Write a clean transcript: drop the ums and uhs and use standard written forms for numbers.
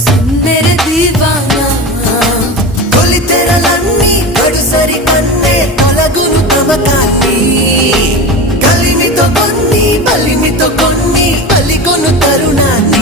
సుందర దీవానా తొలి తెరలన్నీ గడుసరి కన్నే తొలగును తమకాన్ని కలిమితో కొన్ని బలిమితో కొన్ని బలికొను తరుణాన్ని